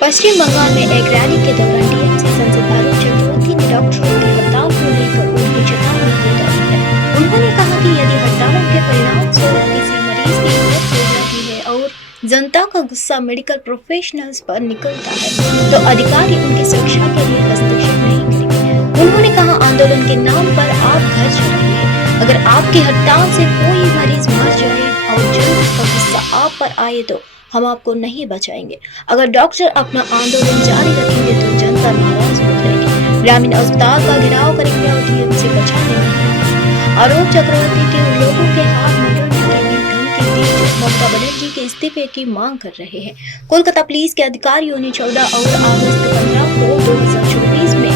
पश्चिम बंगाल में एक रैली के दौरान टीएमसी सांसद अरुण चक्रवर्ती ने डॉक्टरों की हड़ताल को लेकर उनकी चेतावनी दे डाली है। उन्होंने कहा कि यदि हड़तालों के परिणाम स्वरूप किसी मरीज की मौत हो जाती है और जनता का गुस्सा मेडिकल प्रोफेशनल्स पर निकलता है तो अधिकारी उनकी सुरक्षा के लिए हस्तक्षेप नहीं करेंगे। उन्होंने कहा, आंदोलन के नाम पर आप घर चलाइए। अगर आपकी हड़ताल से कोई मरीज मर जाए और जनता का गुस्सा आप पर आए तो हम आपको नहीं बचाएंगे। अगर डॉक्टर अपना आंदोलन जारी रखेंगे तो जनता नाराज हो जाएगी। ग्रामीण अस्पताल का घेराव करेंगे और टीएमसी बचाने नहीं आएंगे। आरोप चक्रवर्ती के लोगों के हाथ मटोरने के भी धमकी दी जो ममता बनर्जी के इस्तीफे की मांग कर रहे हैं। कोलकाता पुलिस के अधिकारियों ने 14 और अगस्त 15 को 2024 में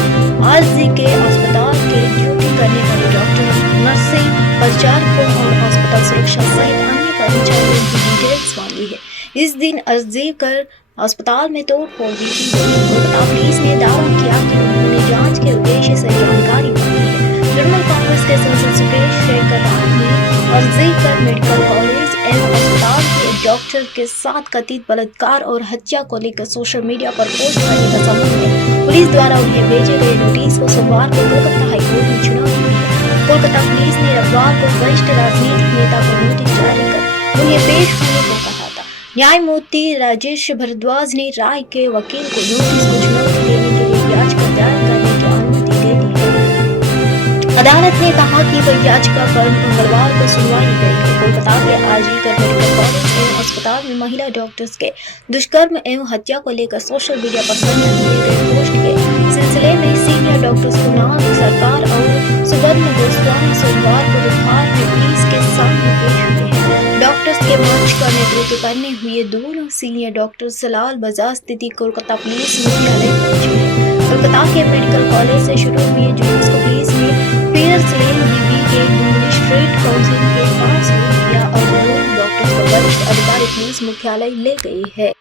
आरजी के अस्पताल के ड्यूटी करने वाले डॉक्टर, नर्सिंग, परिचारकों और अस्पताल सुरक्षा सहित अन्य कर्मचारियों की डिटेल्स मांगी है। इस दिन अर्जी कर अस्पताल में तोड़फोड़ भी की गई। कोलकाता पुलिस ने दावा किया कि उन्होंने जांच के उद्देश्य से जानकारी मांगी है। तृणमूल कांग्रेस के सांसद सुरेश शेखर ने अर्जी कर मेडिकल कॉलेज एवं अस्पताल के एक डॉक्टर के साथ कथित बलात्कार और हत्या को लेकर सोशल मीडिया पर पोस्ट करने का संबंध में पुलिस द्वारा उन्हें भेजे गए नोटिस को सोमवार को कोलकाता हाईकोर्ट में चुनौती दी है। कोलकाता पुलिस ने रविवार को वरिष्ठ राजनीतिक नेता को नोटिस जारी कर उन्हें पेश होने को कहा था। न्यायमूर्ति राजेश भारद्वाज ने राय के वकील को नोटिस को चुनौती देने के लिए याचिका दायर करने की अनुमति दे दी है। अदालत ने कहा कि वह याचिका पर मंगलवार को सुनवाई करेगी। कोलकाता के आरजी कर मेडिकल कॉलेज एवं अस्पताल में महिला डॉक्टर्स के दुष्कर्म एवं हत्या को लेकर सोशल मीडिया पर साझा किए गए पोस्ट के सिलसिले में सीनियर डॉक्टर्स कुणाल सरकार और सुवर्ण गोस्वामी सोमवार को दोपहर में पुलिस के सामने पेश हुए हैं। डॉक्टर्स के मार्च का नेतृत्व करने हुए दोनों सीनियर डॉक्टर्स लाल बाजार स्थित कोलकाता पुलिस मुख्यालय पहुंचे हैं। कोलकाता के मेडिकल कॉलेज से शुरू हुए जुलूस को पुलिस ने पियर्स लेन बीबी के गुंगली स्ट्रीट काउंसिल के पास रोक दिया और दोनों डॉक्टर्स को वरिष्ठ अधिकारी पुलिस मुख्यालय ले गए हैं।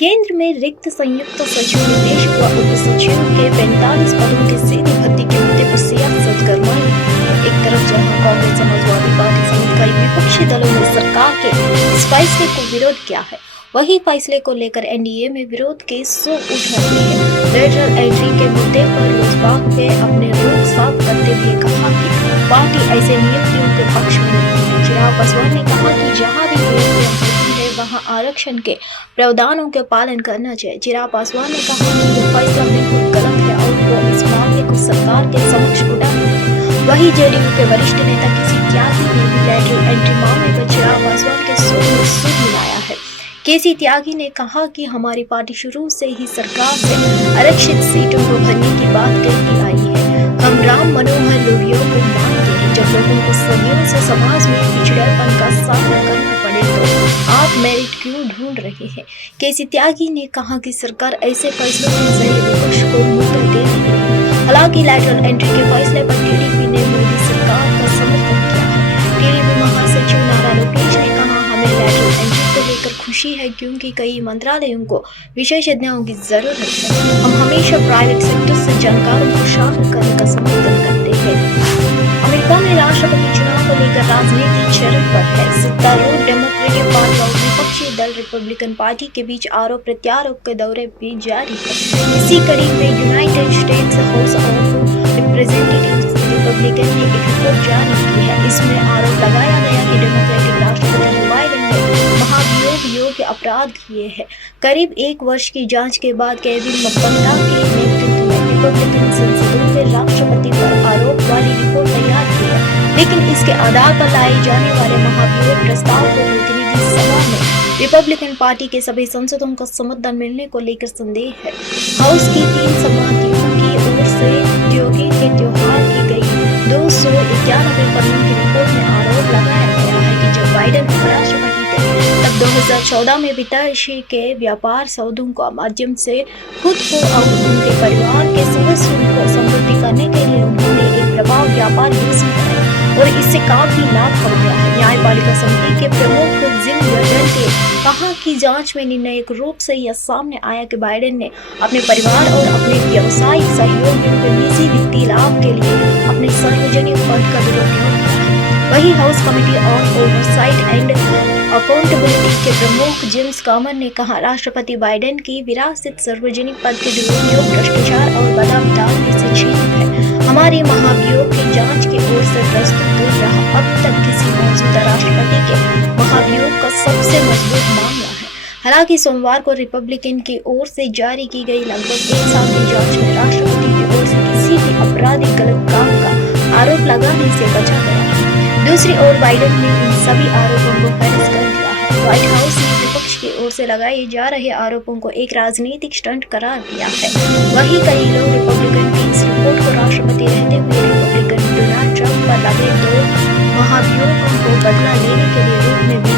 केंद्र में रिक्त संयुक्त सचिव निदेशक व उप सचिव के 45 पदों के सीधी भर्ती के मुद्दे पर सियासत गरमाई हुई है। एक तरफ जहां कांग्रेस, समाजवादी पार्टी समेत कई विपक्षी दलों ने सरकार के इस फैसले को विरोध किया है, वही फैसले को लेकर एनडीए में विरोध के सो उठ रहे हैं। लेटरल एंट्री के मुद्दे पर लोजपा के अपने रुख साफ करते हुए कहा कि पार्टी ऐसे नियुक्तियों के पक्ष में नहीं है। चिराग पासवान ने कहा कि जहां भी नियुक्तियां होती है वहां आरक्षण के प्रावधानों के पालन करना चाहिए। चिराग पासवान ने कहा कि यह फैसला बिल्कुल गलत है और वो इस मामले को सरकार के समक्ष उठाएंगे। वही जेडीयू के वरिष्ठ नेता केसी त्यागी ने भी लेटरल एंट्री मामले पर चिराग पासवान के सुर में सुर मिलाया है। केसी त्यागी ने कहा कि हमारी पार्टी शुरू से ही सरकार से आरक्षित सीटों को भरने की बात करती आई है। हम राम मनोहर लोहिया को मानते हैं। जब लोगों को सदियों से समाज में पिछड़ेपन का सामना करना पड़े तो आप मेरिट क्यों ढूंढ रहे हैं। केसी त्यागी ने कहा कि सरकार ऐसे फैसलों के जरिए विपक्ष को मुद्दा दे रही है। हालांकि लेटरल एंट्री के फैसले पर टीडीपी ने मोदी सरकार का समर्थन किया है। टीडीपी महासचिव नारा लोकेश ने कहा, हमें लेटरल एंट्री को लेकर खुशी है क्योंकि कई मंत्रालयों को विशेषज्ञों की जरूरत है। हम हमेशा प्राइवेट सेक्टर से जानकारों को शामिल करने का समर्थन करते हैं। अमेरिका में राष्ट्रपति चुनाव को लेकर राजनीति चरम पर है। सत्तारूढ़ डेमोक्रेटिक पार्टी और विपक्षी दल रिपब्लिकन पार्टी के बीच आरोप प्रत्यारोप के दौरे भी जारी है। इसी कड़ी में United states house of representatives Republican ने एक रिपोर्ट जारी की है। इसमें आरोप लगाया गया कि डेमोक्रेटिक राष्ट्रपति जो बाइडेन ने महाभियोग के अपराध किए हैं। करीब 1 वर्ष की जांच के बाद केविन मकबंदा के नेतृत्व में रिपब्लिकन संसदों के राष्ट्रपति पर आरोप वाली रिपोर्ट तैयार की है, लेकिन इसके आधार पर लाए जाने वाले महाभियोग प्रस्ताव को प्रतिनिधि सभा में रिपब्लिकन पार्टी के सभी सांसदों का समर्थन मिलने को लेकर संदेह है। हाउस की 3 समितियों की ओर से उद्योगी के त्योहार की गई 291 पन्नों की रिपोर्ट में आरोप लगाया गया है कि जब बाइडेन उपराष्ट्रपति तब 2014 में विदेशी के व्यापार सौदों के माध्यम से खुद को और उनके परिवार के सदस्यों को समृद्धि करने के लिए उन्होंने एक प्रभाव व्यापार योजना बनाई और इससे काफी लाभ कमाया है। न्यायपालिका समिति के प्रमुख जिम यर्डन ने कहा कि जांच में निर्णायक रूप से यह सामने आया कि बाइडेन ने अपने परिवार और अपने व्यावसायिक सहयोगियों के निजी वित्तीय लाभ के लिए अपने सार्वजनिक पद का दुरुपयोग किया है। वही house committee on oversight and accountability के प्रमुख जेम्स कॉमर ने कहा, राष्ट्रपति बाइडेन की विरासत सार्वजनिक पद के दुरुपयोग, भ्रष्टाचार और बदअमदानी से छीनी है। हमारी महाभियोग की जांच की ओर से प्रस्तुत रहा अब तक किसी मौजूदा राष्ट्रपति के महाभियोग का सबसे मजबूत मामला है। हालांकि सोमवार को रिपब्लिकन की ओर से जारी की गई लगभग 1 साल की जांच में राष्ट्रपति की ओर से किसी भी आपराधिक गलत काम का आरोप लगाने से बचा गया है। दूसरी ओर बाइडेन ने इन सभी आरोपों को खारिज कर दिया है। व्हाइट हाउस ने विपक्ष की ओर से लगाए जा रहे आरोपों को एक राजनीतिक स्टंट करार दिया है। वहीं कई लोग रिपब्लिकन की इस रिपोर्ट को राष्ट्रपति रहते हुए रिपब्लिकन डोनाल्ड ट्रंप पर लगे 2 महाभियोगों को बदला लेने के लिए रूप में भी